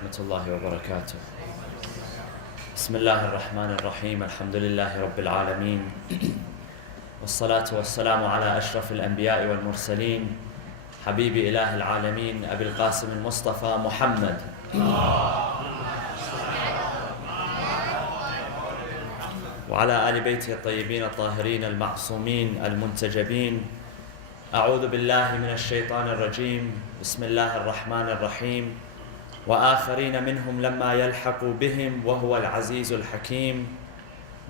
ورحمة الله وبركاته. بسم الله الرحمن الرحيم. الحمد لله رب العالمين، والصلاة والسلام على أشرف الأنبياء والمرسلين، حبيب إله العالمين أبي القاسم المصطفى محمد وعلى آل بيته الطيبين الطاهرين المعصومين المنتجبين. أعوذ بالله من الشيطان الرجيم. بسم الله الرحمن الرحيم. وآخرين منهم لما يلحقوا بهم وهو العزيز الحكيم.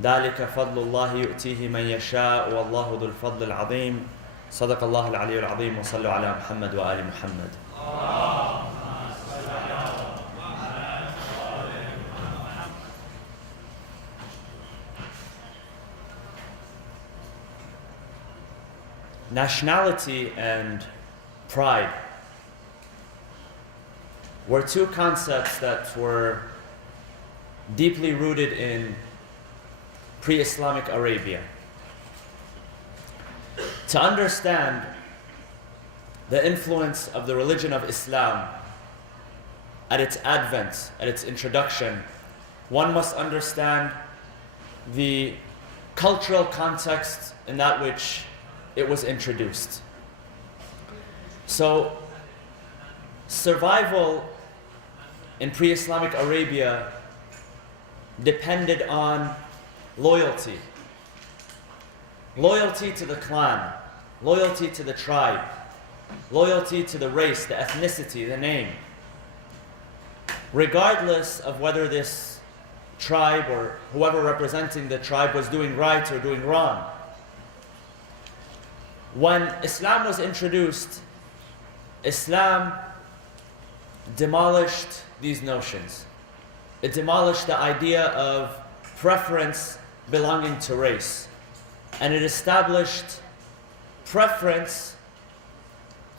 ذلك فضل الله يؤتيه من يشاء والله ذو الفضل العظيم. صدق الله العلي العظيم. وصلوا على محمد وآل محمد. Nationality and pride were two concepts that were deeply rooted in pre-Islamic Arabia. To understand the influence of the religion of Islam at its advent, at its introduction, one must understand the cultural context in that which it was introduced. So, survival in pre-Islamic Arabia depended on loyalty. Loyalty to the clan, loyalty to the tribe, loyalty to the race, the ethnicity, the name. Regardless of whether this tribe or whoever representing the tribe was doing right or doing wrong. When Islam was introduced, Islam demolished these notions. It demolished the idea of preference belonging to race. And it established preference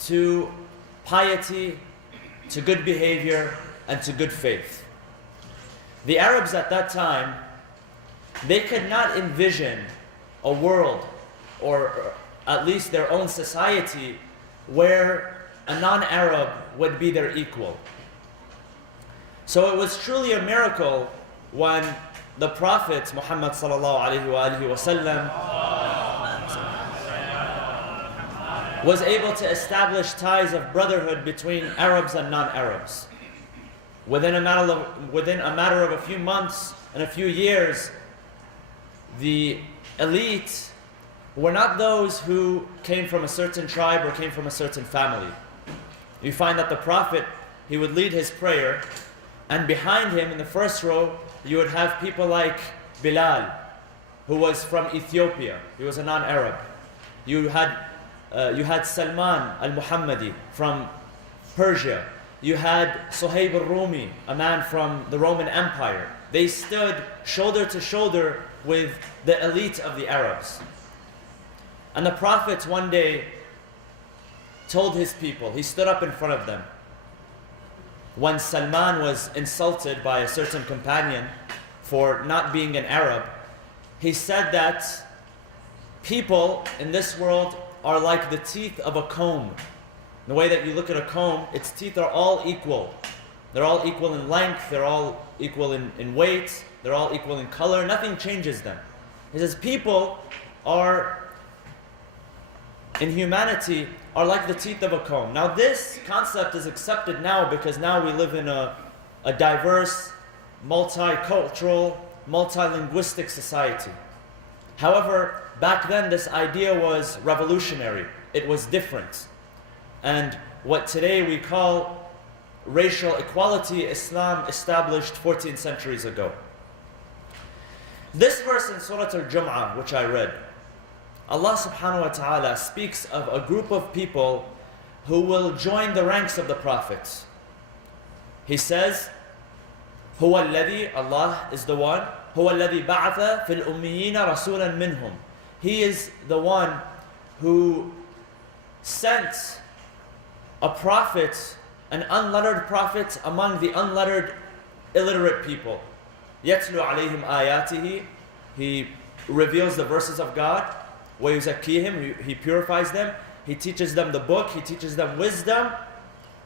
to piety, to good behavior, and to good faith. The Arabs at that time, they could not envision a world, or at least their own society, where a non-Arab would be their equal. So it was truly a miracle when the Prophet Muhammad was able to establish ties of brotherhood between Arabs and non-Arabs. Within a matter of a few months and a few years, the elite were not those who came from a certain tribe or came from a certain family. You find that the Prophet, he would lead his prayer, and behind him in the first row, you would have people like Bilal, who was from Ethiopia. He was a non-Arab. You had Salman al-Muhammadi from Persia. You had Suhaib al-Rumi, a man from the Roman Empire. They stood shoulder to shoulder with the elite of the Arabs. And the Prophet one day told his people, he stood up in front of them, when Salman was insulted by a certain companion for not being an Arab, he said that people in this world are like the teeth of a comb. The way that you look at a comb, its teeth are all equal. They're all equal in length, they're all equal in weight, they're all equal in color, nothing changes them. He says people are, in humanity, are like the teeth of a comb. Now this concept is accepted now because now we live in a diverse, multicultural, multilinguistic society. However, back then this idea was revolutionary. It was different. And what today we call racial equality, Islam established 14 centuries ago. This verse in Surah Al-Jum'ah, which I read, Allah subhanahu wa ta'ala speaks of a group of people who will join the ranks of the prophets. He says, هو الذي, Allah is the one, هو الذي بعث في الأميين رسولا منهم. He is the one who sent a prophet, an unlettered prophet among the unlettered, illiterate people. يتلو عليهم آياته. He reveals the verses of God. وَيُزَكِّيهِمْ. He purifies them. He teaches them the book. He teaches them wisdom.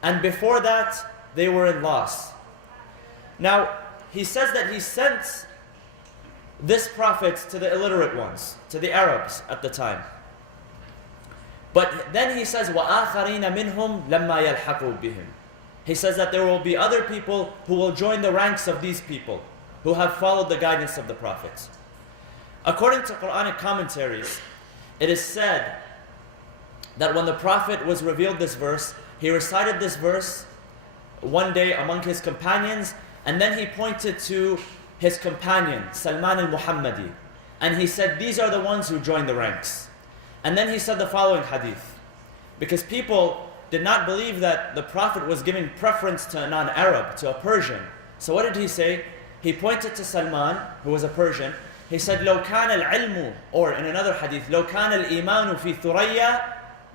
And before that, they were in loss. Now, he says that he sent this prophet to the illiterate ones, to the Arabs at the time. But then he says, وَآخَرِينَ مِنْهُمْ لَمَّا يَلْحَقُوا بِهِمْ. He says that there will be other people who will join the ranks of these people who have followed the guidance of the prophets. According to Quranic commentaries, it is said that when the prophet was revealed this verse, he recited this verse one day among his companions, and then he pointed to his companion, Salman al-Muhammadi, and he said, these are the ones who join the ranks. And then he said the following hadith, because people did not believe that the prophet was giving preference to a non-Arab, to a Persian. So what did he say? He pointed to Salman, who was a Persian. He said, لو كان العلم, or in another hadith, لو كان الإيمان في ثريا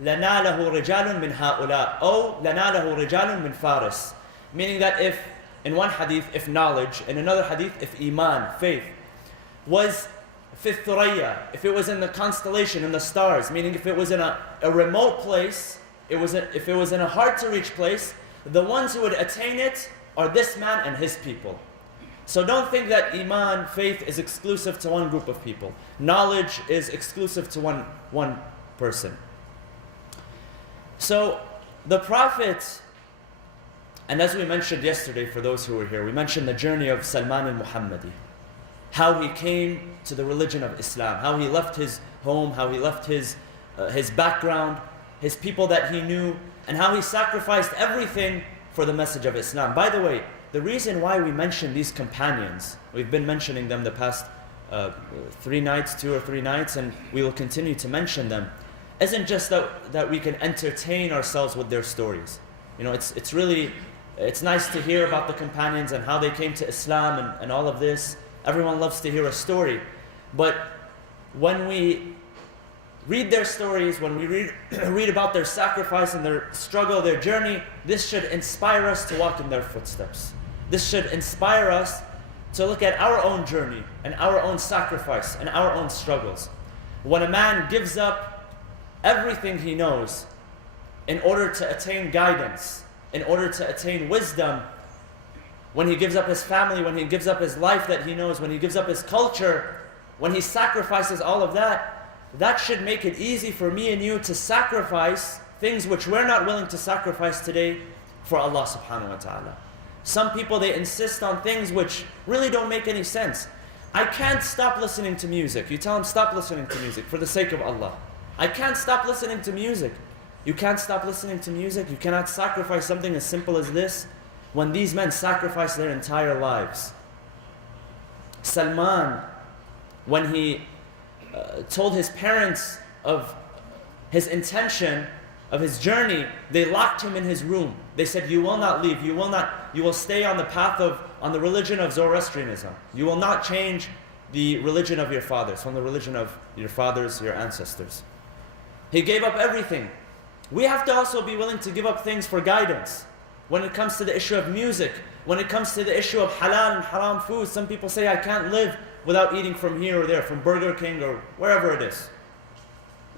لناله رجال من هؤلاء أو لناله رجال من فارس. Meaning that if, in one hadith, if knowledge, in another hadith, if iman, faith, was في الثريا, if it was in the constellation, in the stars, meaning if it was in a remote place, if it was in a hard to reach place, the ones who would attain it are this man and his people. So don't think that iman, faith, is exclusive to one group of people. Knowledge is exclusive to one person. So the Prophet, and as we mentioned yesterday for those who were here, we mentioned the journey of Salman al-Muhammadi. How he came to the religion of Islam, how he left his home, how he left his background, his people that he knew, and how he sacrificed everything for the message of Islam. By the way, the reason why we mention these companions, we've been mentioning them the past 2 or 3 nights, and we will continue to mention them, isn't just that we can entertain ourselves with their stories. You know, it's nice to hear about the companions and how they came to Islam and all of this. Everyone loves to hear a story. But when we read their stories, when we read about their sacrifice and their struggle, their journey, this should inspire us to walk in their footsteps. This should inspire us to look at our own journey and our own sacrifice and our own struggles. When a man gives up everything he knows in order to attain guidance, in order to attain wisdom, when he gives up his family, when he gives up his life that he knows, when he gives up his culture, when he sacrifices all of that, that should make it easy for me and you to sacrifice things which we're not willing to sacrifice today for Allah subhanahu wa ta'ala. Some people, they insist on things which really don't make any sense. I can't stop listening to music. You tell them, stop listening to music for the sake of Allah. I can't stop listening to music. You can't stop listening to music. You cannot sacrifice something as simple as this when these men sacrificed their entire lives. Salman, when he told his parents of his intention, of his journey, they locked him in his room. They said, you will not leave, you will stay on the path on the religion of Zoroastrianism. You will not change the religion of your fathers, from the religion of your fathers, your ancestors. He gave up everything. We have to also be willing to give up things for guidance. When it comes to the issue of music, when it comes to the issue of halal and haram food, some people say, I can't live without eating from here or there, from Burger King or wherever it is.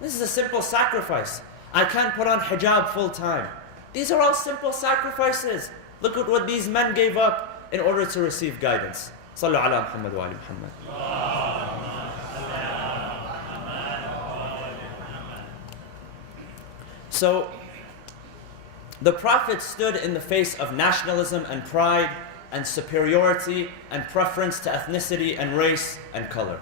This is a simple sacrifice. I can't put on hijab full time. These are all simple sacrifices. Look at what these men gave up in order to receive guidance. Sallu ala Muhammad wa ali Muhammad. So, the Prophet stood in the face of nationalism and pride and superiority and preference to ethnicity and race and color.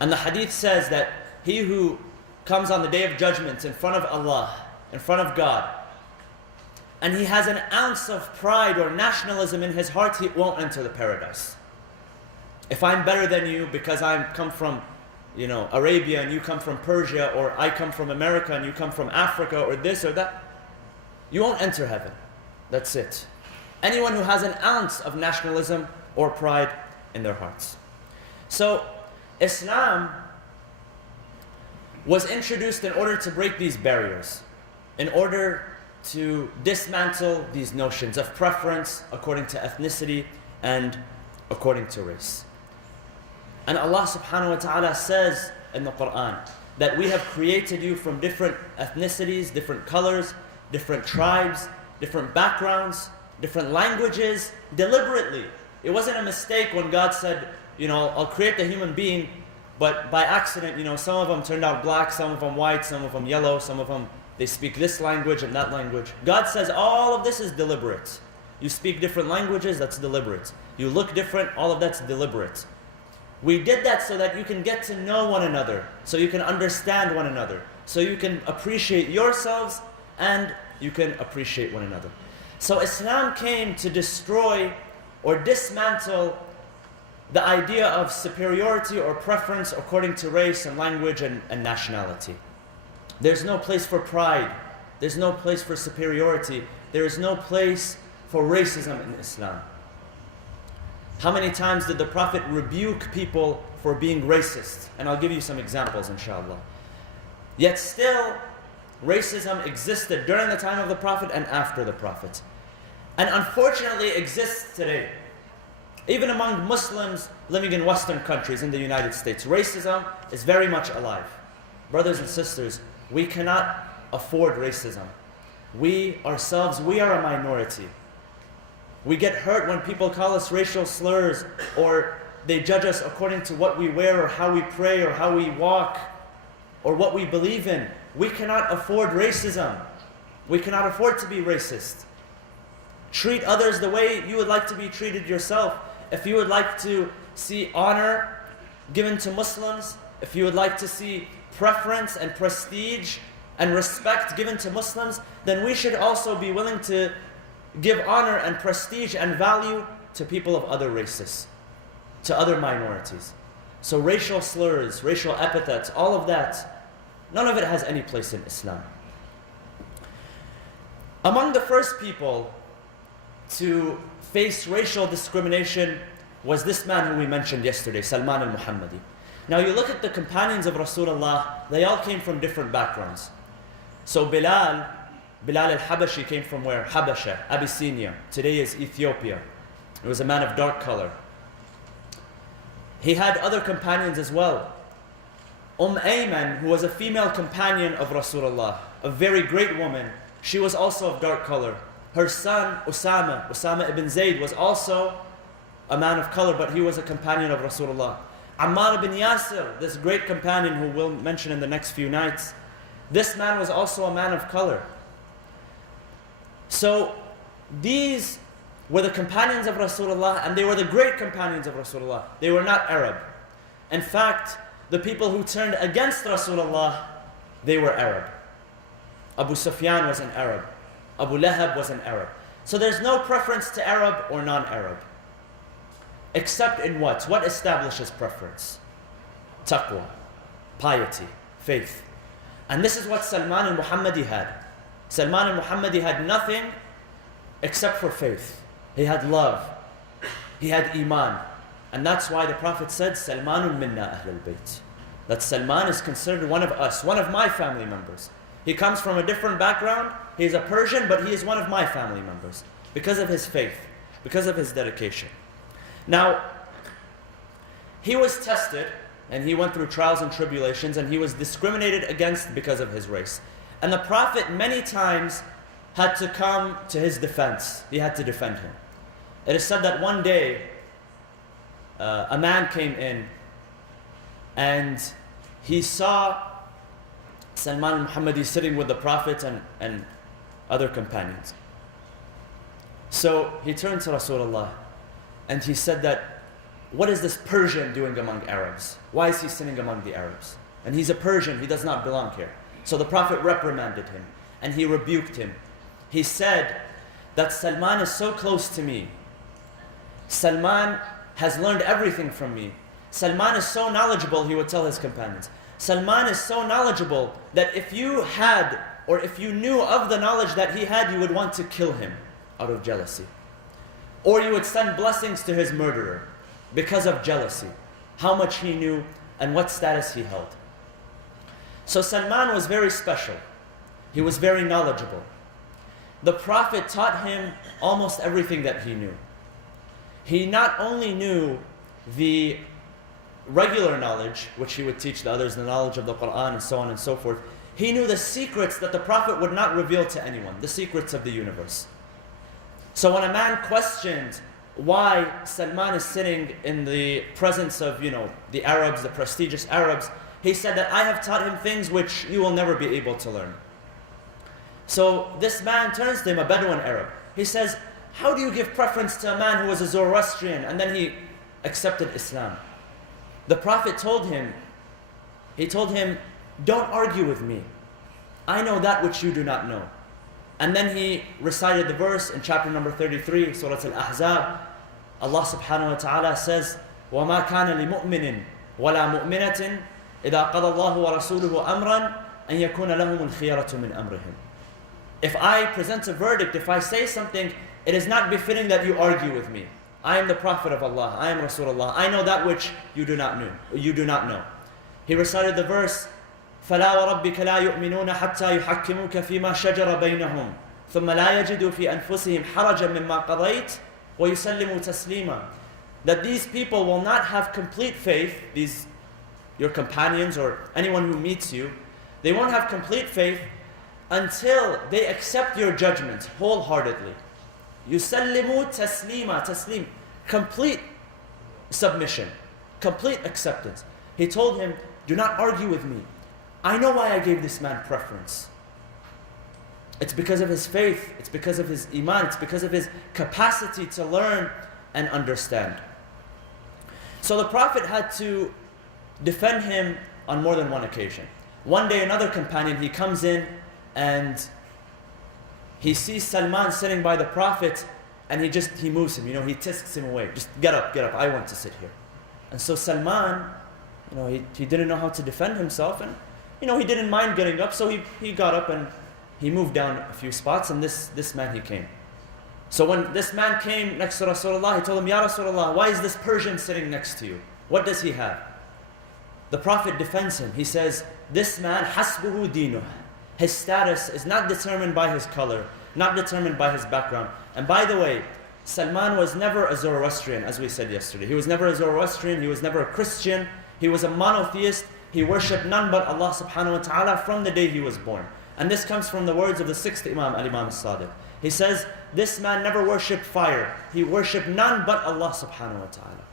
And the hadith says that he who comes on the day of judgment in front of Allah, in front of God, and he has an ounce of pride or nationalism in his heart, he won't enter the paradise. If I'm better than you because I come from Arabia and you come from Persia, or I come from America and you come from Africa, or this or that, you won't enter heaven. That's it. Anyone who has an ounce of nationalism or pride in their hearts. So, Islam was introduced in order to break these barriers, in order to dismantle these notions of preference according to ethnicity and according to race. And Allah subhanahu wa ta'ala says in the Quran that we have created you from different ethnicities, different colors, different tribes, different backgrounds, different languages, deliberately. It wasn't a mistake when God said, I'll create the human being, but by accident, some of them turned out black, some of them white, some of them yellow, some of them, they speak this language and that language. God says all of this is deliberate. You speak different languages, that's deliberate. You look different, all of that's deliberate. We did that so that you can get to know one another, so you can understand one another, so you can appreciate yourselves and you can appreciate one another. So Islam came to destroy or dismantle the idea of superiority or preference according to race and language and nationality. There's no place for pride. There's no place for superiority. There is no place for racism in Islam. How many times did the Prophet rebuke people for being racist? And I'll give you some examples, inshallah. Yet still, racism existed during the time of the Prophet and after the Prophet. And unfortunately exists today. Even among Muslims living in Western countries, in the United States, racism is very much alive. Brothers and sisters, we cannot afford racism. We ourselves, we are a minority. We get hurt when people call us racial slurs, or they judge us according to what we wear or how we pray or how we walk or what we believe in. We cannot afford racism. We cannot afford to be racist. Treat others the way you would like to be treated yourself. If you would like to see honor given to Muslims, if you would like to see preference and prestige and respect given to Muslims, then we should also be willing to give honor and prestige and value to people of other races, to other minorities. So racial slurs, racial epithets, all of that, none of it has any place in Islam. Among the first people to face racial discrimination was this man who we mentioned yesterday, Salman al-Muhammadi. Now you look at the companions of Rasulullah, they all came from different backgrounds. So Bilal al-Habashi came from where? Habasha, Abyssinia. Today is Ethiopia. He was a man of dark color. He had other companions as well. Ayman, who was a female companion of Rasulullah, a very great woman, she was also of dark color. Her son, Usama ibn Zayd, was also a man of color, but he was a companion of Rasulullah. Ammar ibn Yasir, this great companion who we'll mention in the next few nights, this man was also a man of color. So these were the companions of Rasulullah, and they were the great companions of Rasulullah. They were not Arab. In fact, the people who turned against Rasulullah, they were Arab. Abu Sufyan was an Arab. Abu Lahab was an Arab. So there's no preference to Arab or non-Arab. Except in what? What establishes preference? Taqwa, piety, faith. And this is what Salman al-Muhammadi had. Salman al-Muhammadi had nothing except for faith. He had love. He had iman. And that's why the Prophet said, Salmanun minna ahlul bayt. That Salman is considered one of us, one of my family members. He comes from a different background. He's a Persian, but he is one of my family members because of his faith, because of his dedication. Now, he was tested, and he went through trials and tribulations, and he was discriminated against because of his race. And the Prophet many times had to come to his defense. He had to defend him. It is said that one day, a man came in, and he saw Salman al-Muhammadi sitting with the Prophet and other companions. So he turned to Rasulullah, and he said that, what is this Persian doing among Arabs? Why is he sitting among the Arabs? And he's a Persian, he does not belong here. So the Prophet reprimanded him, and he rebuked him. He said that Salman is so close to me. Salman has learned everything from me. Salman is so knowledgeable, he would tell his companions. Salman is so knowledgeable that if you had, or if you knew of the knowledge that he had, you would want to kill him out of jealousy. Or you would send blessings to his murderer because of jealousy, how much he knew and what status he held. So Salman was very special. He was very knowledgeable. The Prophet taught him almost everything that he knew. He not only knew the regular knowledge, which he would teach the others, the knowledge of the Quran and so on and so forth. He knew the secrets that the Prophet would not reveal to anyone, the secrets of the universe. So when a man questioned why Salman is sitting in the presence of, the Arabs, the prestigious Arabs, he said that I have taught him things which you will never be able to learn. So this man turns to him, a Bedouin Arab. He says, how do you give preference to a man who was a Zoroastrian and then he accepted Islam? The Prophet told him, don't argue with me. I know that which you do not know. And then he recited the verse in chapter number 33, Surah Al-Ahzab. Allah subhanahu wa ta'ala says, وَمَا كَانَ لِمُؤْمِنٍ وَلَا مُؤْمِنَةٍ إِذَا قَضَى اللَّهُ وَرَسُولُهُ أَمْرًا أَن يَكُونَ لَهُمُ الْخِيَرَةُ مِنْ أَمْرِهِمْ. If I present a verdict, if I say something, it is not befitting that you argue with me. I am the Prophet of Allah. I am Rasulullah. I know that which you do not know. He recited the verse, فَلَا وَرَبِّكَ لَا يُؤْمِنُونَ حَتَّى يُحَكِّمُوكَ فِي مَا شَجَرَ بَيْنَهُمْ ثُمَّ لَا يَجِدُوا فِي أَنفُسِهِمْ حَرَجًا مِمَّا قَضَيْتَ وَيُسَلِّمُوا تَسْلِيمًا. That these people will not have complete faith, your companions or anyone who meets you, they won't have complete faith until they accept your judgment wholeheartedly. يُسَلِّمُوا تَسْلِيمًا. Taslim, complete submission, complete acceptance. He told him, do not argue with me. I know why I gave this man preference. It's because of his faith, it's because of his iman, it's because of his capacity to learn and understand. So the Prophet had to defend him on more than one occasion. One day another companion, he comes in and he sees Salman sitting by the Prophet and he moves him, he tisks him away. Just get up, I want to sit here. And so Salman, he didn't know how to defend himself and he didn't mind getting up, so he got up and he moved down a few spots, and this man, he came. So when this man came next to Rasulullah, he told him, Ya Rasulullah, why is this Persian sitting next to you? What does he have? The Prophet defends him. He says, this man, hasbuhu dinuh. His status is not determined by his color, not determined by his background. And by the way, Salman was never a Zoroastrian, as we said yesterday. He was never a Zoroastrian, he was never a Christian, he was a monotheist. He worshipped none but Allah subhanahu wa ta'ala from the day he was born. And this comes from the words of the sixth Imam, Al-Imam As-Sadiq. He says, this man never worshipped fire. He worshipped none but Allah subhanahu wa ta'ala.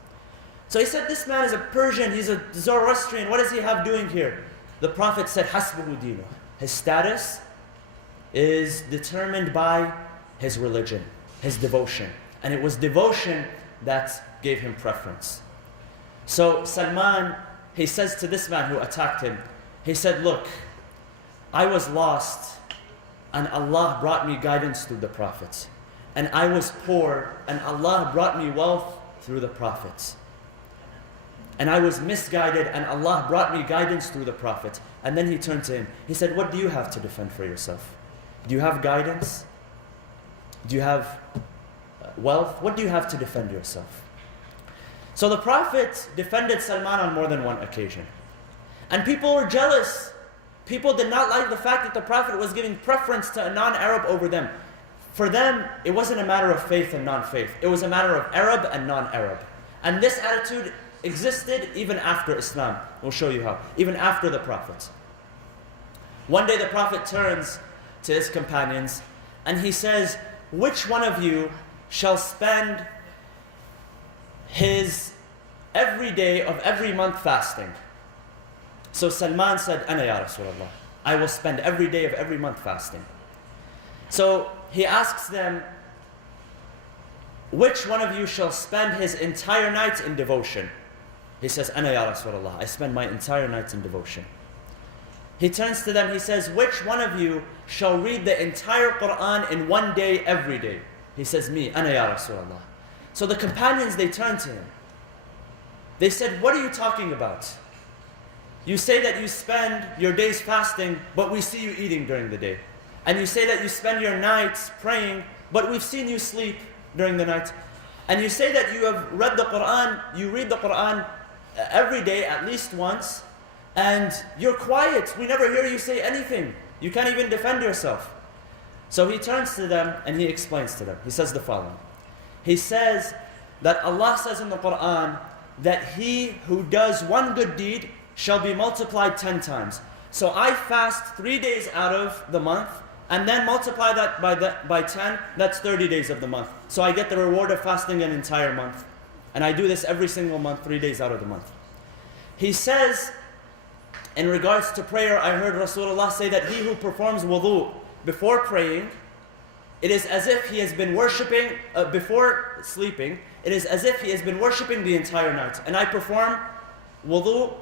So he said, this man is a Persian, he's a Zoroastrian, what does he have doing here? The Prophet said, hasbuhu dinuh. His status is determined by his religion, his devotion. And it was devotion that gave him preference. So Salman, he says to this man who attacked him, he said, look, I was lost and Allah brought me guidance through the prophets. And I was poor and Allah brought me wealth through the prophets. And I was misguided and Allah brought me guidance through the prophets. And then he turned to him. He said, what do you have to defend for yourself? Do you have guidance? Do you have wealth? What do you have to defend yourself? So the Prophet defended Salman on more than one occasion. And people were jealous. People did not like the fact that the Prophet was giving preference to a non-Arab over them. For them, it wasn't a matter of faith and non-faith. It was a matter of Arab and non-Arab. And this attitude existed even after Islam. We'll show you how. Even after the Prophet. One day the Prophet turns to his companions and he says, which one of you shall spend his every day of every month fasting? So Salman said, Ana ya Rasulullah, I will spend every day of every month fasting. So he asks them, which one of you shall spend his entire night in devotion? He says, Ana ya Rasulullah, I spend my entire night in devotion. He turns to them, he says, which one of you shall read the entire Quran in one day every day? He says, me, Ana ya Rasulullah. So the companions, they turned to him. They said, what are you talking about? You say that you spend your days fasting, but we see you eating during the day. And you say that you spend your nights praying, but we've seen you sleep during the night. And you say that you have read the Quran, you read the Quran every day at least once, and you're quiet. We never hear you say anything. You can't even defend yourself. So he turns to them and he explains to them. He says the following. He says that Allah says in the Quran that he who does one good deed shall be multiplied 10 times. So I fast 3 days out of the month and then multiply that by 10, that's 30 days of the month. So I get the reward of fasting an entire month. And I do this every single month, 3 days out of the month. He says, in regards to prayer, I heard Rasulullah say that he who performs wudu before praying, it is as if he has been worshipping, before sleeping, it is as if he has been worshipping the entire night. And I perform wudu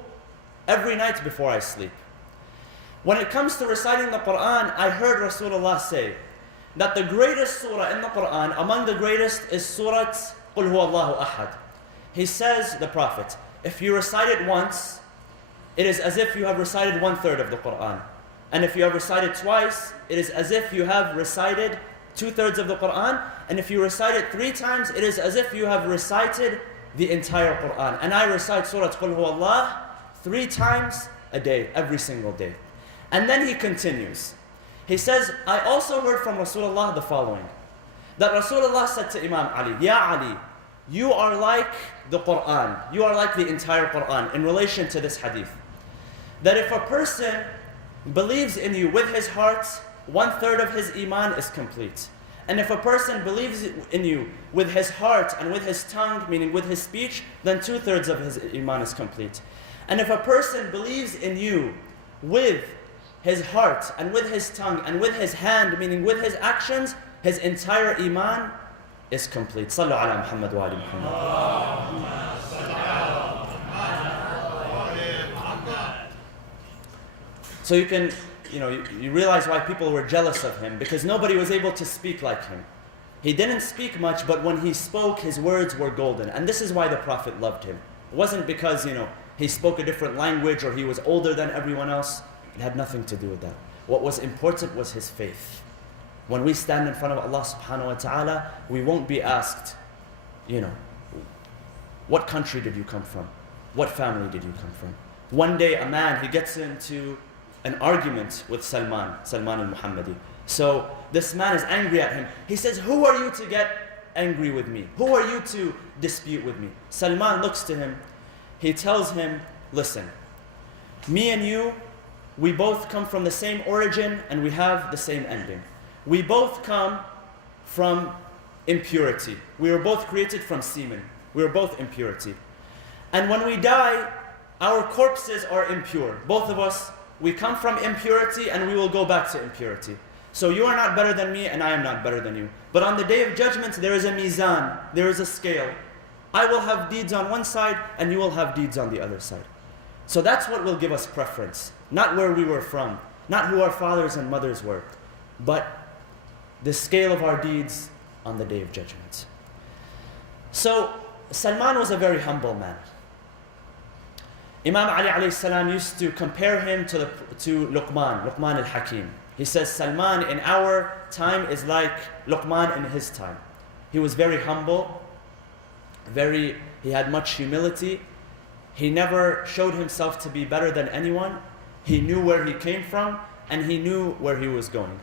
every night before I sleep. When it comes to reciting the Quran, I heard Rasulullah say that the greatest surah in the Quran, among the greatest, is Surah Qul Huwallahu Ahad. He says, the Prophet, if you recite it once, it is as if you have recited 1/3 of the Quran. And if you have recited twice, it is as if you have recited 2/3 of the Quran. And if you recite it 3 times, it is as if you have recited the entire Quran. And I recite Surah Qul Huwallah 3 times a day, every single day. And then he continues. He says, I also heard from Rasulullah the following. That Rasulullah said to Imam Ali, Ya Ali, you are like the Quran. You are like the entire Quran in relation to this hadith. That if a person believes in you with his heart, 1/3 of his iman is complete. And if a person believes in you with his heart and with his tongue, meaning with his speech, then 2/3 of his iman is complete. And if a person believes in you with his heart and with his tongue and with his hand, meaning with his actions, his entire iman is complete. Sallu ala Muhammad wa ali Muhammad. So you realize why people were jealous of him, because nobody was able to speak like him. He didn't speak much, but when he spoke, his words were golden. And this is why the Prophet loved him. It wasn't because, he spoke a different language or he was older than everyone else. It had nothing to do with that. What was important was his faith. When we stand in front of Allah subhanahu wa ta'ala, we won't be asked, what country did you come from? What family did you come from? One day a man, he gets into an argument with Salman al-Muhammadi. So this man is angry at him. He says, who are you to get angry with me? Who are you to dispute with me? Salman looks to him. He tells him, listen, me and you, we both come from the same origin and we have the same ending. We both come from impurity. We were both created from semen. We were both impurity. And when we die, our corpses are impure. Both of us, we come from impurity and we will go back to impurity. So you are not better than me and I am not better than you. But on the day of judgment, there is a mizan, there is a scale. I will have deeds on one side and you will have deeds on the other side. So that's what will give us preference. Not where we were from, not who our fathers and mothers were, but the scale of our deeds on the day of judgment. So Salman was a very humble man. Imam Ali alayhi salam used to compare him to Luqman al-Hakim. He says Salman in our time is like Luqman in his time. He was very humble, he had much humility. He never showed himself to be better than anyone. He knew where he came from and he knew where he was going.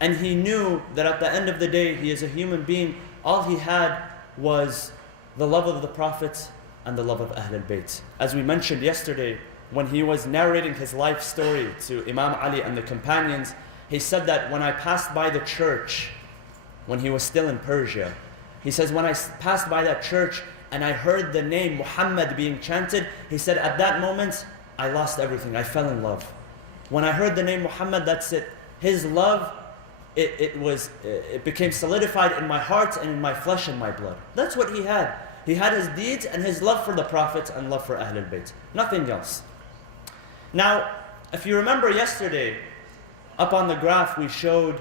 And he knew that at the end of the day, he is a human being. All he had was the love of the Prophet and the love of Ahl al-Bayt. As we mentioned yesterday, when he was narrating his life story to Imam Ali and the companions, he said that when I passed by the church, when he was still in Persia, he says, when I passed by that church and I heard the name Muhammad being chanted, he said, at that moment, I lost everything. I fell in love. When I heard the name Muhammad, that's it. His love, it became solidified in my heart and in my flesh and my blood. That's what he had. He had his deeds and his love for the Prophet and love for Ahl al-Bayt. Nothing else. Now, if you remember yesterday, up on the graph we showed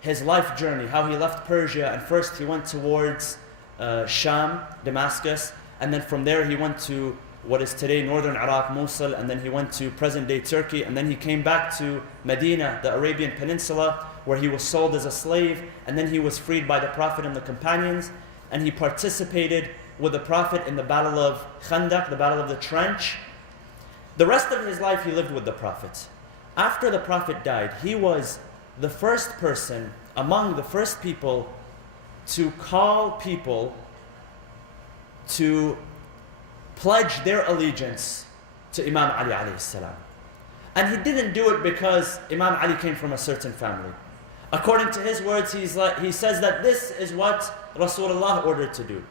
his life journey, how he left Persia, and first he went towards Sham, Damascus, and then from there he went to what is today northern Iraq, Mosul, and then he went to present-day Turkey, and then he came back to Medina, the Arabian Peninsula, where he was sold as a slave, and then he was freed by the Prophet and the companions, and he participated with the Prophet in the Battle of Khandaq, the Battle of the Trench. The rest of his life he lived with the Prophet. After the Prophet died, he was the first person among the first people to call people to pledge their allegiance to Imam Ali alayhi salam. And he didn't do it because Imam Ali came from a certain family. According to his words, he says that this is what Rasulullah ordered to do.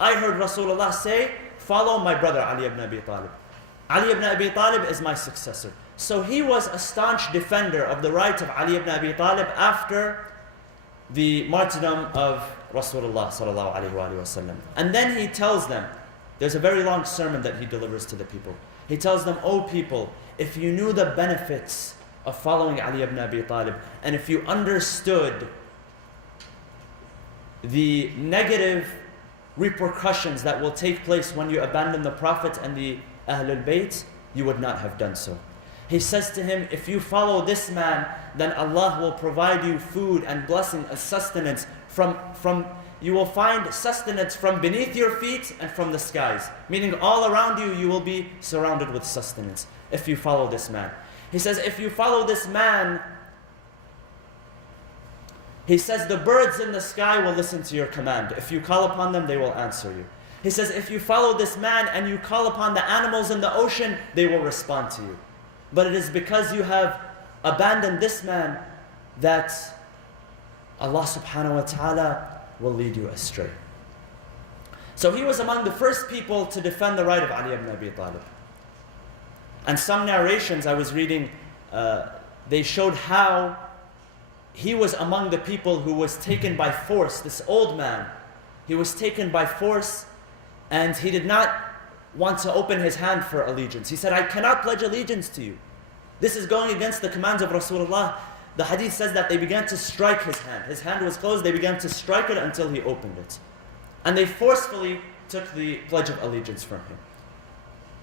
I heard Rasulullah say, follow my brother Ali ibn Abi Talib. Ali ibn Abi Talib is my successor. So he was a staunch defender of the right of Ali ibn Abi Talib after the martyrdom of Rasulullah sallallahu alaihi wasallam. And then he tells them, there's a very long sermon that he delivers to the people. He tells them, "O people, if you knew the benefits of following Ali ibn Abi Talib, and if you understood the negative repercussions that will take place when you abandon the Prophet and the Ahlul Bayt, you would not have done so." He says to him, if you follow this man, then Allah will provide you food and blessing and sustenance you will find sustenance from beneath your feet and from the skies. Meaning all around you, you will be surrounded with sustenance if you follow this man. He says, if you follow this man, he says, the birds in the sky will listen to your command. If you call upon them, they will answer you. He says, if you follow this man and you call upon the animals in the ocean, they will respond to you. But it is because you have abandoned this man that Allah subhanahu wa ta'ala will lead you astray. So he was among the first people to defend the right of Ali ibn Abi Talib. And some narrations I was reading, they showed how he was among the people who was taken by force. This old man, he was taken by force and he did not want to open his hand for allegiance. He said, I cannot pledge allegiance to you. This is going against the commands of Rasulullah. The hadith says that they began to strike his hand. His hand was closed, they began to strike it until he opened it. And they forcefully took the pledge of allegiance from him.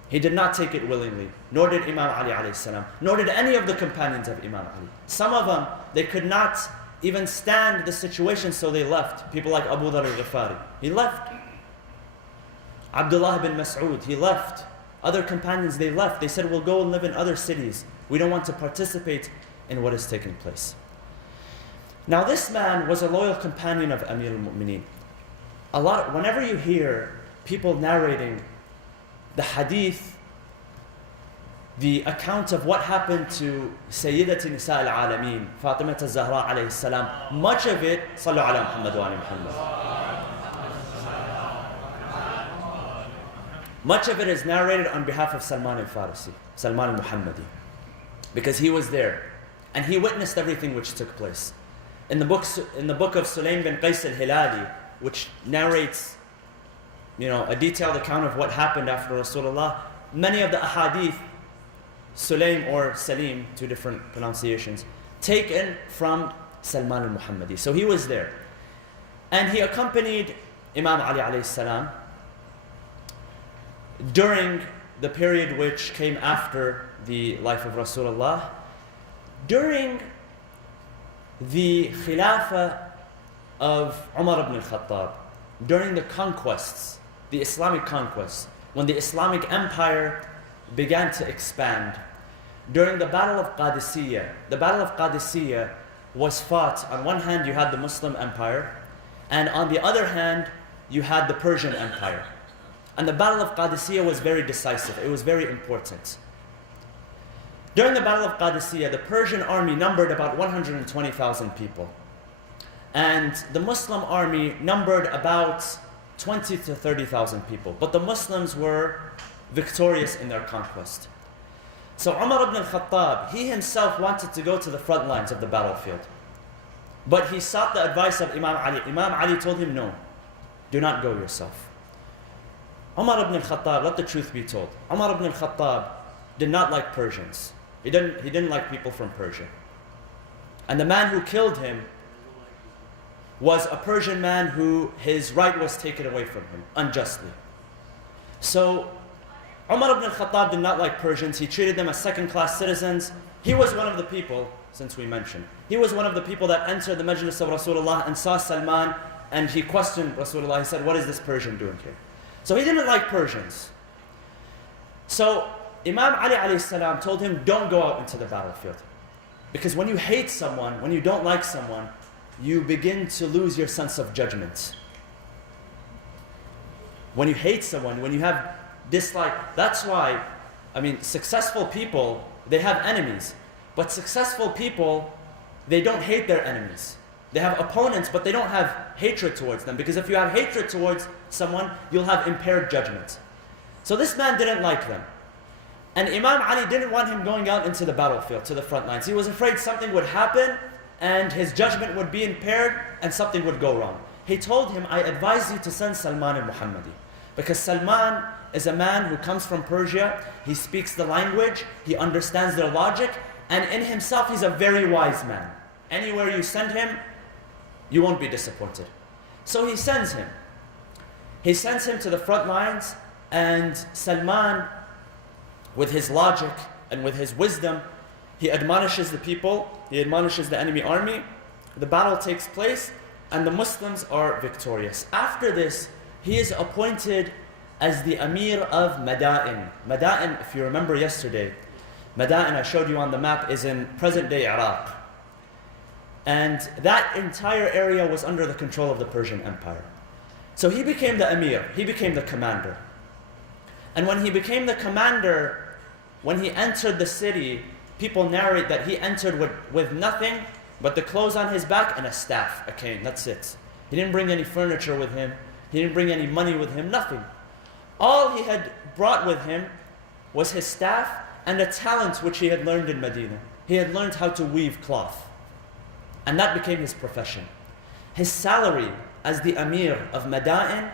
He did not take it willingly, nor did Imam Ali alayhi salam, nor did any of the companions of Imam Ali. Some of them, they could not even stand the situation, so they left. People like Abu Dharr al-Ghifari, he left. Abdullah bin Mas'ud, he left. Other companions, they left. They said, we'll go and live in other cities. We don't want to participate in what is taking place. Now this man was a loyal companion of Amir al-Mu'mineen. Whenever you hear people narrating the hadith, the account of what happened to Sayyidati Nisa al-Alameen, Fatimah al-Zahra alayhi salam, much of it, Sallu ala Muhammad wa ala Muhammad. Much of it is narrated on behalf of Salman al-Farisi, Salman al-Muhammadi, because he was there and he witnessed everything which took place. In the book of Sulaym bin Qais al-Hilali, which narrates, a detailed account of what happened after Rasulullah, many of the ahadith, Sulaym or Salim, two different pronunciations, taken from Salman al-Muhammadi. So he was there. And he accompanied Imam Ali alayhi salam during the period which came after the life of Rasulullah, during the Khilafah of Umar ibn al-Khattab, during the conquests, the Islamic conquests, when the Islamic empire began to expand, during the Battle of Qadisiyah. The Battle of Qadisiyah was fought, on one hand you had the Muslim empire, and on the other hand you had the Persian empire. And the Battle of Qadisiyah was very decisive, it was very important. During the Battle of Qadisiyah, the Persian army numbered about 120,000 people. And the Muslim army numbered about 20 to 30,000 people. But the Muslims were victorious in their conquest. So Umar ibn al-Khattab, he himself wanted to go to the front lines of the battlefield. But he sought the advice of Imam Ali. Imam Ali told him, no, do not go yourself. Umar ibn al-Khattab, let the truth be told, Umar ibn al-Khattab did not like Persians. He didn't like people from Persia. And the man who killed him was a Persian man who his right was taken away from him unjustly. So Umar ibn al-Khattab did not like Persians. He treated them as second-class citizens. He was one of the people, since we mentioned, he was one of the people that entered the Majlis of Rasulullah and saw Salman, and he questioned Rasulullah. He said, what is this Persian doing here? So he didn't like Persians. So Imam Ali alayhi salam told him, don't go out into the battlefield. Because when you hate someone, when you don't like someone, you begin to lose your sense of judgment. When you hate someone, when you have dislike, that's why, successful people, they have enemies. But successful people, they don't hate their enemies. They have opponents, but they don't have hatred towards them. Because if you have hatred towards someone, you'll have impaired judgment. So this man didn't like them. And Imam Ali didn't want him going out into the battlefield, to the front lines. He was afraid something would happen and his judgment would be impaired and something would go wrong. He told him, I advise you to send Salman al-Muhammadi. Because Salman is a man who comes from Persia. He speaks the language. He understands their logic. And in himself, he's a very wise man. Anywhere you send him, you won't be disappointed. So he sends him. He sends him to the front lines, and Salman, with his logic and with his wisdom, he admonishes the people, he admonishes the enemy army. The battle takes place, and the Muslims are victorious. After this, he is appointed as the Amir of Madain. Madain, if you remember yesterday, Madain, I showed you on the map, is in present-day Iraq. And that entire area was under the control of the Persian Empire. So he became the Amir, he became the commander. And when he became the commander, when he entered the city, people narrate that he entered with nothing but the clothes on his back and a staff, a cane, that's it. He didn't bring any furniture with him, he didn't bring any money with him, nothing. All he had brought with him was his staff and a talent which he had learned in Medina. He had learned how to weave cloth. And that became his profession. His salary as the Amir of Madain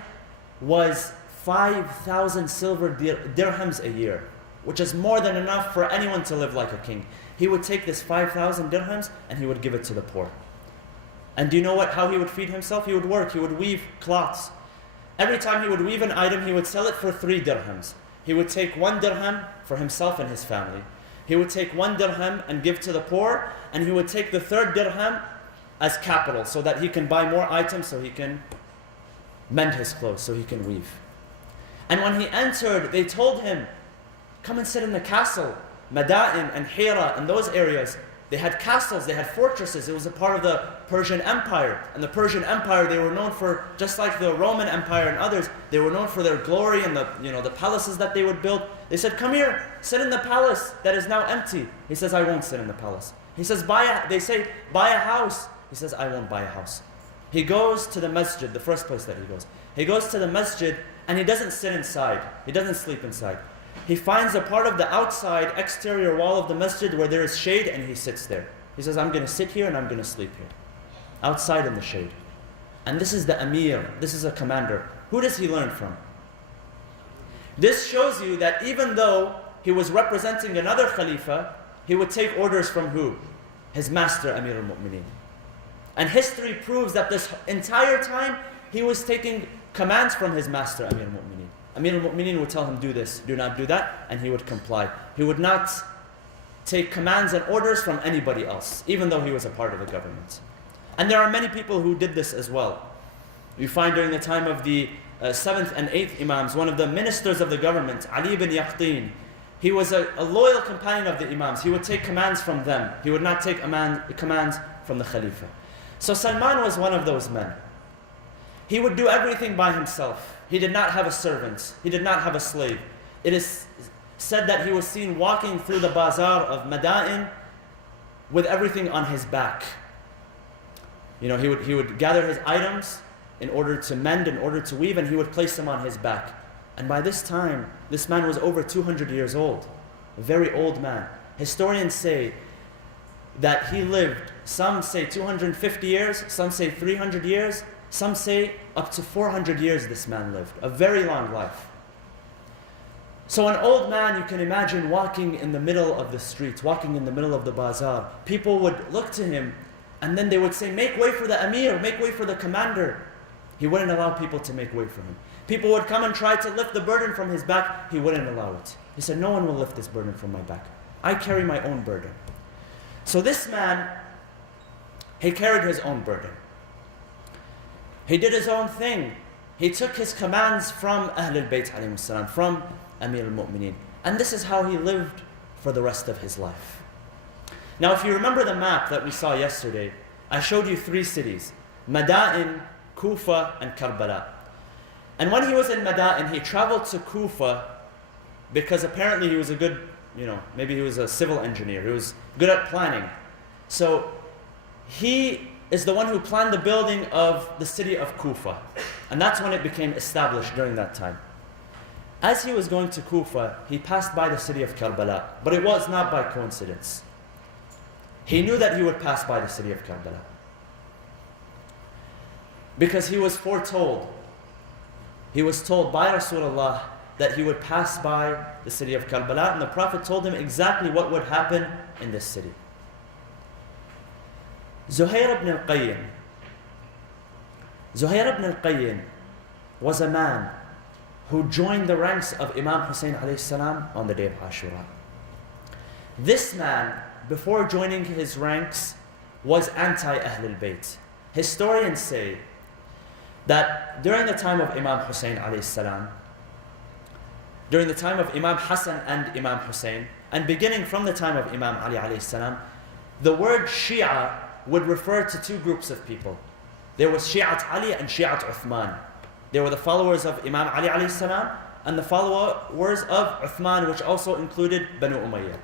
was 5,000 silver dirhams a year, which is more than enough for anyone to live like a king. He would take this 5,000 dirhams and he would give it to the poor. And do you know how he would feed himself? He would work, he would weave cloths. Every time he would weave an item, he would sell it for 3 dirhams. He would take 1 dirham for himself and his family. He would take 1 dirham and give to the poor, and he would take the 3rd dirham as capital so that he can buy more items, so he can mend his clothes, so he can weave. And when he entered, they told him, come and sit in the castle. Madain and Hira and those areas, they had castles, they had fortresses. It was a part of the Persian Empire. And the Persian Empire, they were known for, just like the Roman Empire and others, they were known for their glory and the palaces that they would build. They said, come here, sit in the palace that is now empty. He says, I won't sit in the palace. He says, they say, buy a house. He says, I won't buy a house. He goes to the masjid, the first place that he goes. He goes to the masjid and he doesn't sit inside. He doesn't sleep inside. He finds a part of the outside exterior wall of the masjid where there is shade, and he sits there. He says, I'm going to sit here and I'm going to sleep here. Outside in the shade. And this is the Amir. This is a commander. Who does he learn from? This shows you that even though he was representing another Khalifa, he would take orders from who? His master, Amir al-Mu'mineen. And history proves that this entire time, he was taking commands from his master, Amir al-Mu'mineen. Amir al-Mu'mineen would tell him, do this, do not do that, and he would comply. He would not take commands and orders from anybody else, even though he was a part of the government. And there are many people who did this as well. You find during the time of the 7th and 8th Imams, one of the ministers of the government, Ali ibn Yaqteen, he was a loyal companion of the Imams. He would take commands from them. He would not take commands from the Khalifa. So Salman was one of those men. He would do everything by himself. He did not have a servant. He did not have a slave. It is said that he was seen walking through the bazaar of Madain with everything on his back. He would gather his items in order to mend, in order to weave, and he would place them on his back. And by this time, this man was over 200 years old, a very old man. Historians say that he lived, some say 250 years, some say 300 years, some say up to 400 years this man lived, a very long life. So an old man, you can imagine, walking in the middle of the streets, walking in the middle of the bazaar. People would look to him and then they would say, make way for the Amir, make way for the commander. He wouldn't allow people to make way for him. People would come and try to lift the burden from his back. He wouldn't allow it. He said, no one will lift this burden from my back. I carry my own burden. So this man, he carried his own burden. He did his own thing. He took his commands from Ahlul Bayt alayhim salam, from Amir al-Mu'mineen. And this is how he lived for the rest of his life. Now if you remember the map that we saw yesterday, I showed you 3 cities, Madain, Kufa, and Karbala. And when he was in Madain, he traveled to Kufa because apparently he was a good, maybe he was a civil engineer. He was good at planning. So he is the one who planned the building of the city of Kufa. And that's when it became established during that time. As he was going to Kufa, he passed by the city of Karbala, but it was not by coincidence. He knew that he would pass by the city of Karbala, because he was foretold. He was told by Rasulullah that he would pass by the city of Karbala, and the Prophet told him exactly what would happen in this city. Zuhair ibn al-Qayyim was a man who joined the ranks of Imam Hussein alayhi salam on the day of Ashura. This man, before joining his ranks, was anti-Ahlul Bayt. Historians say that during the time of Imam Hussein alayhi salam, during the time of Imam Hassan and Imam Hussein, and beginning from the time of Imam Ali alayhi salam, the word Shia would refer to two groups of people. There was Shi'at Ali and Shi'at Uthman. There were the followers of Imam Ali alayhi salam and the followers of Uthman, which also included Banu Umayyah.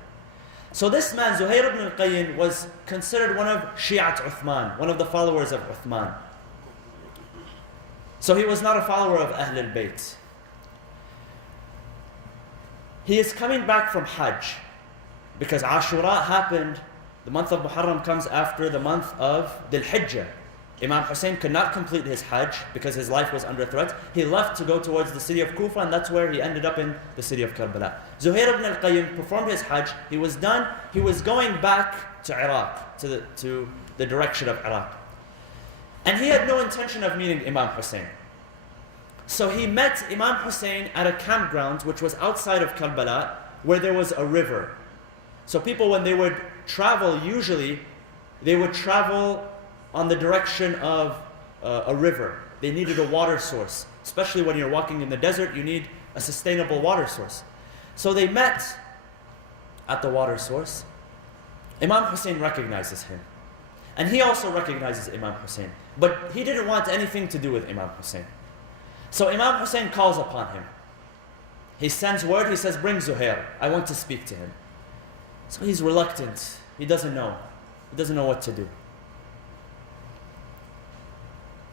So this man, Zuhair ibn al-Qayyim, was considered one of Shi'at Uthman, one of the followers of Uthman. So he was not a follower of Ahlul Bayt. He is coming back from Hajj, because Ashura happened, the month of Muharram comes after the month of Dhul Hijjah. Imam Hussein could not complete his Hajj because his life was under threat. He left to go towards the city of Kufa, and that's where he ended up in the city of Karbala. Zuhair ibn al-Qayyim performed his Hajj. He was done. He was going back to Iraq, to the direction of Iraq. And he had no intention of meeting Imam Hussein. So he met Imam Hussein at a campground which was outside of Karbala, where there was a river. So people, when they would travel, usually they would travel on the direction of a river. They needed a water source. Especially when you're walking in the desert, you need a sustainable water source. So they met at the water source. Imam Hussein recognizes him. And he also recognizes Imam Hussein. But he didn't want anything to do with Imam Hussein. So Imam Hussein calls upon him. He sends word, he says, "Bring Zuhair, I want to speak to him." So he's reluctant. He doesn't know. He doesn't know what to do.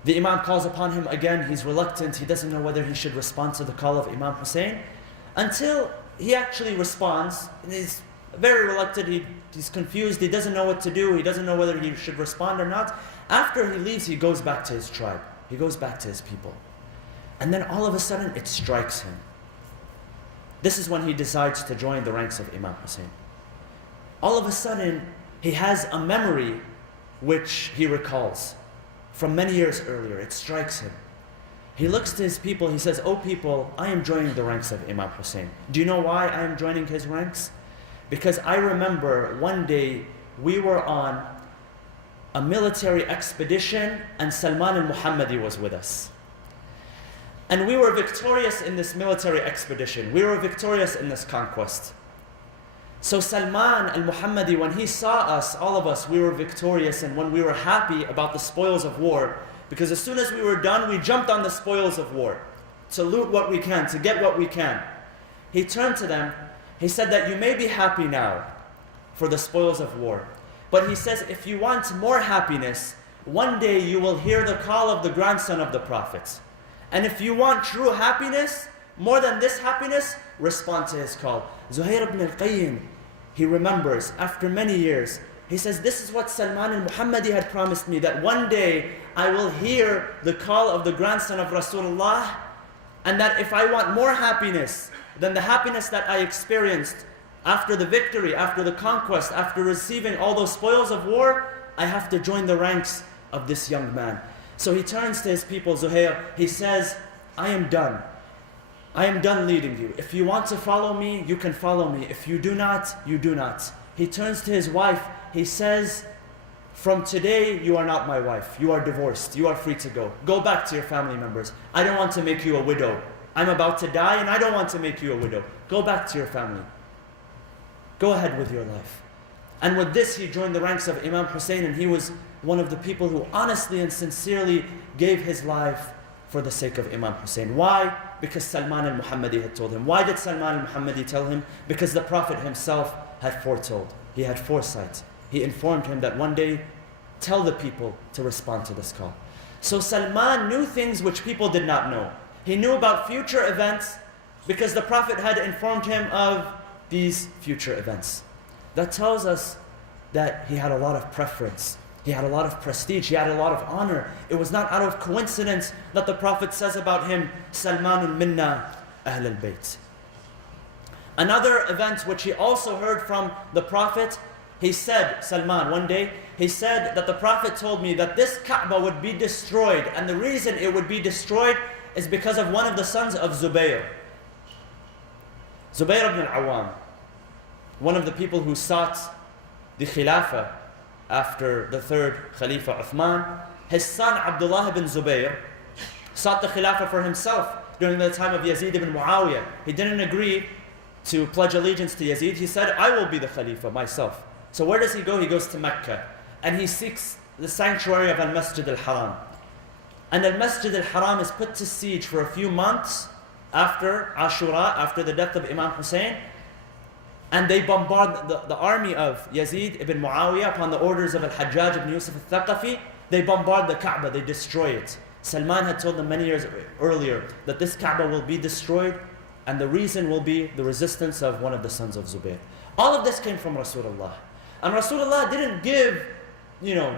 The Imam calls upon him again. He's reluctant. He doesn't know whether he should respond to the call of Imam Hussein, until he actually responds. And he's very reluctant. He's confused. He doesn't know what to do. He doesn't know whether he should respond or not. After he leaves, he goes back to his tribe. He goes back to his people. And then all of a sudden, it strikes him. This is when he decides to join the ranks of Imam Hussein. All of a sudden, he has a memory which he recalls from many years earlier. It strikes him. He looks to his people. He says, "Oh people, I am joining the ranks of Imam Hussein. Do you know why I am joining his ranks? Because I remember one day we were on a military expedition and Salman al-Muhammadi was with us. And we were victorious in this military expedition. We were victorious in this conquest. So Salman al-Muhammadi, when he saw us, all of us, we were victorious, and when we were happy about the spoils of war, because as soon as we were done, we jumped on the spoils of war to loot what we can, to get what we can. He turned to them. He said that you may be happy now for the spoils of war, but he says, if you want more happiness, one day you will hear the call of the grandson of the Prophet. And if you want true happiness, more than this happiness, respond to his call." Zuhair ibn al-Qayyim, he remembers, after many years, he says, "This is what Salman al-Muhammadi had promised me, that one day I will hear the call of the grandson of Rasulullah, and that if I want more happiness than the happiness that I experienced after the victory, after the conquest, after receiving all those spoils of war, I have to join the ranks of this young man." So he turns to his people, Zuhair, he says, "I am done. I am done leading you. If you want to follow me, you can follow me. If you do not, you do not." He turns to his wife, he says, "From today, you are not my wife. You are divorced. You are free to go. Go back to your family members. I don't want to make you a widow. I'm about to die and I don't want to make you a widow. Go back to your family. Go ahead with your life." And with this, he joined the ranks of Imam Hussein, and he was one of the people who honestly and sincerely gave his life for the sake of Imam Hussein. Why? Because Salman al-Muhammadi had told him. Why did Salman al-Muhammadi tell him? Because the Prophet himself had foretold. He had foresight. He informed him that one day tell the people to respond to this call. So Salman knew things which people did not know. He knew about future events because the Prophet had informed him of these future events. That tells us that he had a lot of preference. He had a lot of prestige. He had a lot of honor. It was not out of coincidence that the Prophet says about him, Salmanun minna ahl al-bayt. Another event which he also heard from the Prophet, he said, Salman, one day, he said that the Prophet told me that this Kaaba would be destroyed, and the reason it would be destroyed is because of one of the sons of Zubayr. Zubayr ibn al-Awwam, one of the people who sought the Khilafah after the third Khalifa Uthman. His son Abdullah ibn Zubayr sought the Khilafah for himself during the time of Yazid ibn Muawiyah. He didn't agree to pledge allegiance to Yazid. He said, I will be the Khalifa myself. So where does he go? He goes to Mecca and he seeks the sanctuary of Al-Masjid al-Haram. And Al-Masjid al-Haram is put to siege for a few months after Ashura, after the death of Imam Hussein. And they bombard the army of Yazid ibn Muawiyah upon the orders of Al-Hajjaj ibn Yusuf al-Thaqafi. They bombard the Kaaba, they destroy it. Salman had told them many years earlier that this Kaaba will be destroyed and the reason will be the resistance of one of the sons of Zubayr. All of this came from Rasulullah. And Rasulullah didn't give,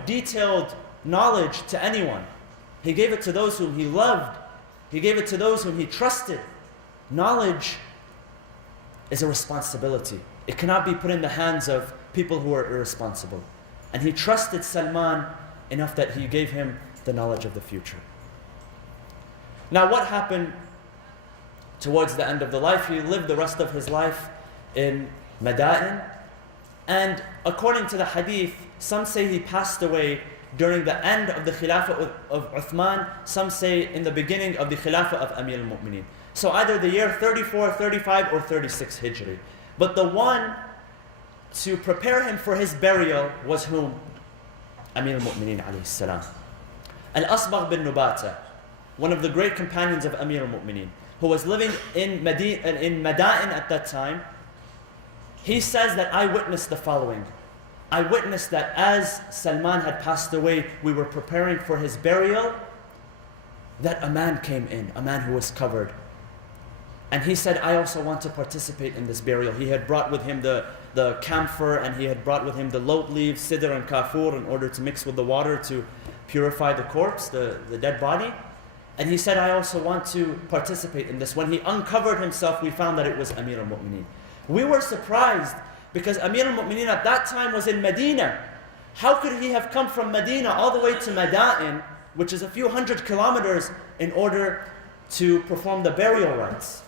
detailed knowledge to anyone. He gave it to those whom he loved. He gave it to those whom he trusted. Knowledge is a responsibility. It cannot be put in the hands of people who are irresponsible. And he trusted Salman enough that he gave him the knowledge of the future. Now what happened towards the end of the life? He lived the rest of his life in Madain. And according to the hadith, some say he passed away during the end of the Khilafah of Uthman. Some say in the beginning of the Khilafah of Amir al-Mu'mineen. So either the year 34, 35 or 36 Hijri. But the one to prepare him for his burial was whom? Amir al-Mu'mineen alayhi salam. Al-Asbagh bin Nubata, one of the great companions of Amir al-Mu'mineen, who was living in Madain at that time. He says that I witnessed the following. I witnessed that as Salman had passed away, we were preparing for his burial, that a man came in, a man who was covered. And he said, I also want to participate in this burial. He had brought with him the camphor, and he had brought with him the lote leaves, sidr and kafur, in order to mix with the water to purify the corpse, the dead body. And he said, I also want to participate in this. When he uncovered himself, we found that it was Amir al-Mu'mineen. We were surprised because Amir al-Mu'mineen at that time was in Medina. How could he have come from Medina all the way to Madain, which is a few hundred kilometers, in order to perform the burial rites?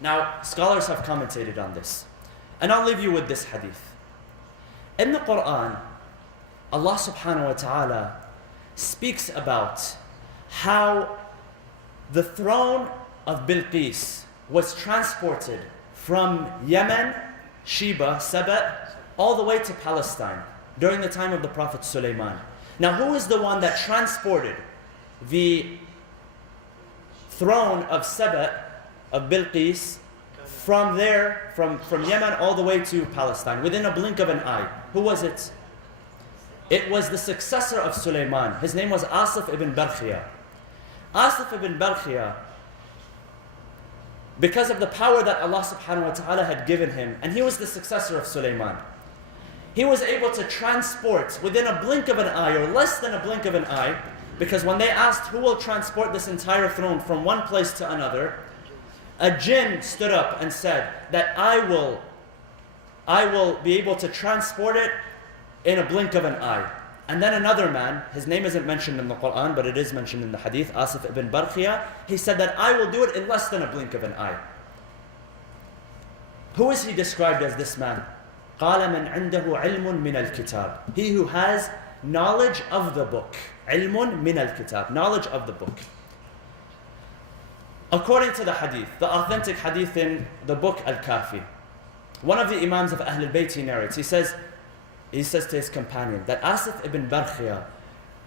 Now, scholars have commentated on this. And I'll leave you with this hadith. In the Quran, Allah subhanahu wa ta'ala speaks about how the throne of Bilqis was transported from Yemen, Sheba, Saba, all the way to Palestine during the time of the Prophet Sulaiman. Now, who is the one that transported the throne of Saba, of Bilqis, from there, from Yemen all the way to Palestine, within a blink of an eye? Who was it? It was the successor of Sulaiman. His name was Asif ibn Barkhia. Asif ibn Barkhia, because of the power that Allah subhanahu wa ta'ala had given him, and he was the successor of Sulaiman, he was able to transport within a blink of an eye, or less than a blink of an eye, because when they asked who will transport this entire throne from one place to another, a jinn stood up and said that I will be able to transport it in a blink of an eye. And then another man, his name isn't mentioned in the Quran, but it is mentioned in the hadith, Asif ibn Barkhia, he said that I will do it in less than a blink of an eye. Who is he described as, this man? قَالَ مَنْ عِنْدَهُ عِلْمٌ مِنَ الْكِتَابِ. He who has knowledge of the book. عِلْمٌ مِنَ الْكِتَابِ. Knowledge of the book. According to the hadith, the authentic hadith in the book Al-Kafi, one of the Imams of Ahl al-Bayt, he narrates, he says to his companion that Asif ibn Barkhia,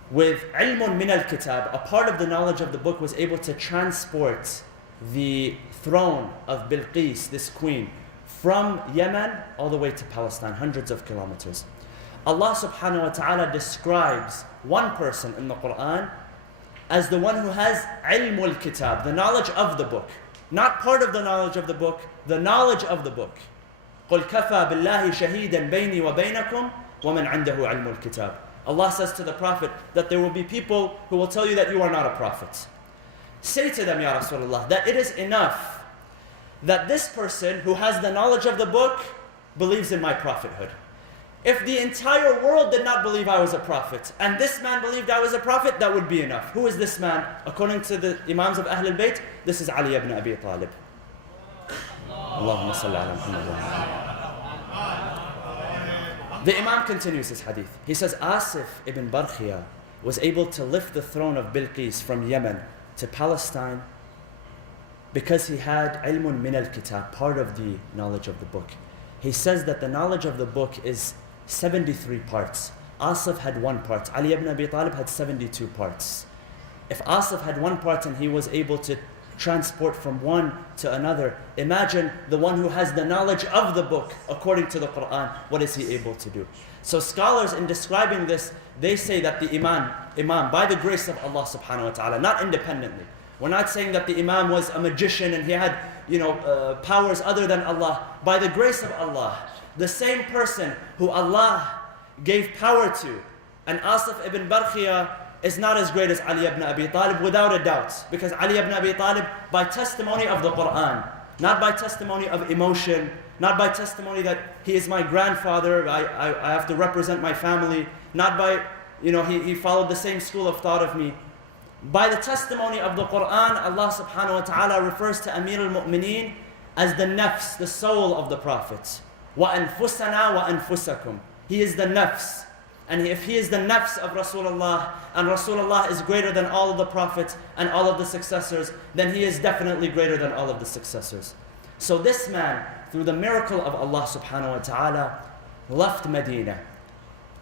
with ilmun min al-kitab, a part of the knowledge of the book, was able to transport the throne of Bilqis, this queen, from Yemen all the way to Palestine, hundreds of kilometers. Allah subhanahu wa ta'ala describes one person in the Quran as the one who has ilmul kitab, the knowledge of the book. Not part of the knowledge of the book, the knowledge of the book. قُلْ كَفَى بِاللَّهِ شَهِيدًا بَيْنِي وَبَيْنَكُمْ وَمَنْ عِنْدَهُ عِلْمُ الْكِتَابِ. Allah says to the Prophet that there will be people who will tell you that you are not a prophet. Say to them, Ya Rasulullah, that it is enough that this person who has the knowledge of the book believes in my prophethood. If the entire world did not believe I was a prophet, and this man believed I was a prophet, that would be enough. Who is this man? According to the Imams of Ahlul Bayt, this is Ali ibn Abi Talib. Allahumma salli ala Muhammad. The Imam continues his hadith. He says, Asif ibn Barkhia was able to lift the throne of Bilqis from Yemen to Palestine because he had ilmun min al-kitab, part of the knowledge of the book. He says that the knowledge of the book is 73 parts. Asif had one part. Ali ibn Abi Talib had 72 parts. If Asif had one part and he was able to transport from one to another, imagine the one who has the knowledge of the book according to the Quran, what is he able to do? So scholars in describing this, they say that the Imam, by the grace of Allah subhanahu wa ta'ala, not independently. We're not saying that the Imam was a magician and he had, powers other than Allah. By the grace of Allah, the same person who Allah gave power to, and Asif ibn Barkhia is not as great as Ali ibn Abi Talib, without a doubt. Because Ali ibn Abi Talib, by testimony of the Quran, not by testimony of emotion, not by testimony that he is my grandfather, I have to represent my family, not by, he followed the same school of thought of me. By the testimony of the Quran, Allah subhanahu wa ta'ala refers to Amir al-Mu'mineen as the nafs, the soul of the Prophet. وَأَنفُسَنَا وَأَنفُسَكُمْ. He is the nafs. And if he is the nafs of Rasulullah, and Rasulullah is greater than all of the prophets and all of the successors, then he is definitely greater than all of the successors. So this man, through the miracle of Allah subhanahu wa ta'ala, left Medina.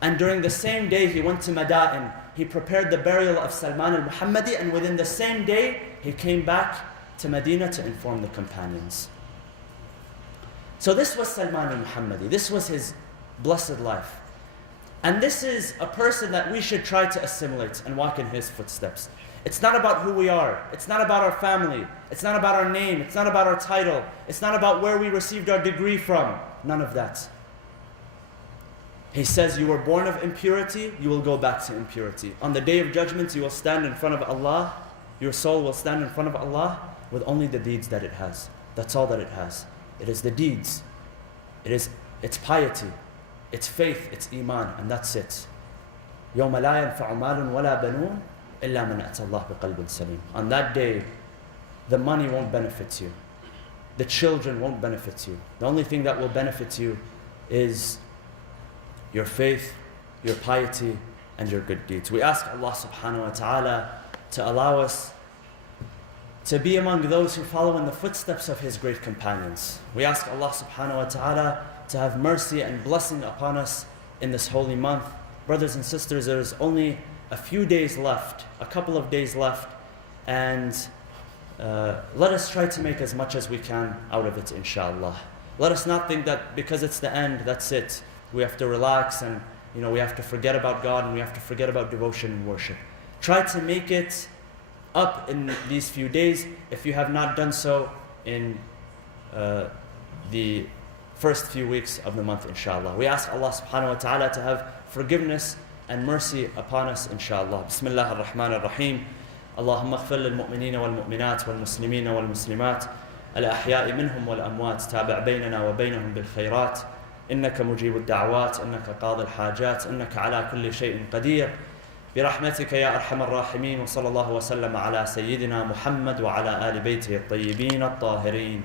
And during the same day he went to Madain. He prepared the burial of Salman al-Muhammadi, and within the same day he came back to Medina to inform the companions. So this was Salman al-Muhammadi. This was his blessed life. And this is a person that we should try to assimilate and walk in his footsteps. It's not about who we are. It's not about our family. It's not about our name. It's not about our title. It's not about where we received our degree from. None of that. He says, you were born of impurity, you will go back to impurity. On the day of judgment, you will stand in front of Allah. Your soul will stand in front of Allah with only the deeds that it has. That's all that it has. It is the deeds. It is its piety, its faith, its iman, and that's it. يَوْمَ لَا يَنْفَعُ مَالٌ وَلَا بَنُونَ إِلَّا مَنْ أَتَى اللَّهَ بِقَلْبٍ سَلِيمٍ. On that day, the money won't benefit you. The children won't benefit you. The only thing that will benefit you is your faith, your piety, and your good deeds. We ask Allah subhanahu wa ta'ala to allow us to be among those who follow in the footsteps of His great companions. We ask Allah subhanahu wa ta'ala to have mercy and blessing upon us in this holy month. Brothers and sisters, there's only a few days left, a couple of days left, and let us try to make as much as we can out of it, inshallah. Let us not think that because it's the end, that's it. We have to relax and we have to forget about God and we have to forget about devotion and worship. Try to make it up in these few days if you have not done so in the first few weeks of the month, inshallah. We ask Allah subhanahu wa ta'ala to have forgiveness and mercy upon us, inshallah. Bismillah ar-Rahman ar-Rahim. Allahumma اغفر للمؤمنين والمؤمنات والمسلمين والمسلمات الأحياء منهم والأموات تابع بيننا وبينهم بالخيرات إنك مجيب الدعوات إنك قاضي الحاجات إنك على كل شيء قدير برحمتك يا أرحم الراحمين وصلى الله وسلم على سيدنا محمد وعلى آل بيته الطيبين الطاهرين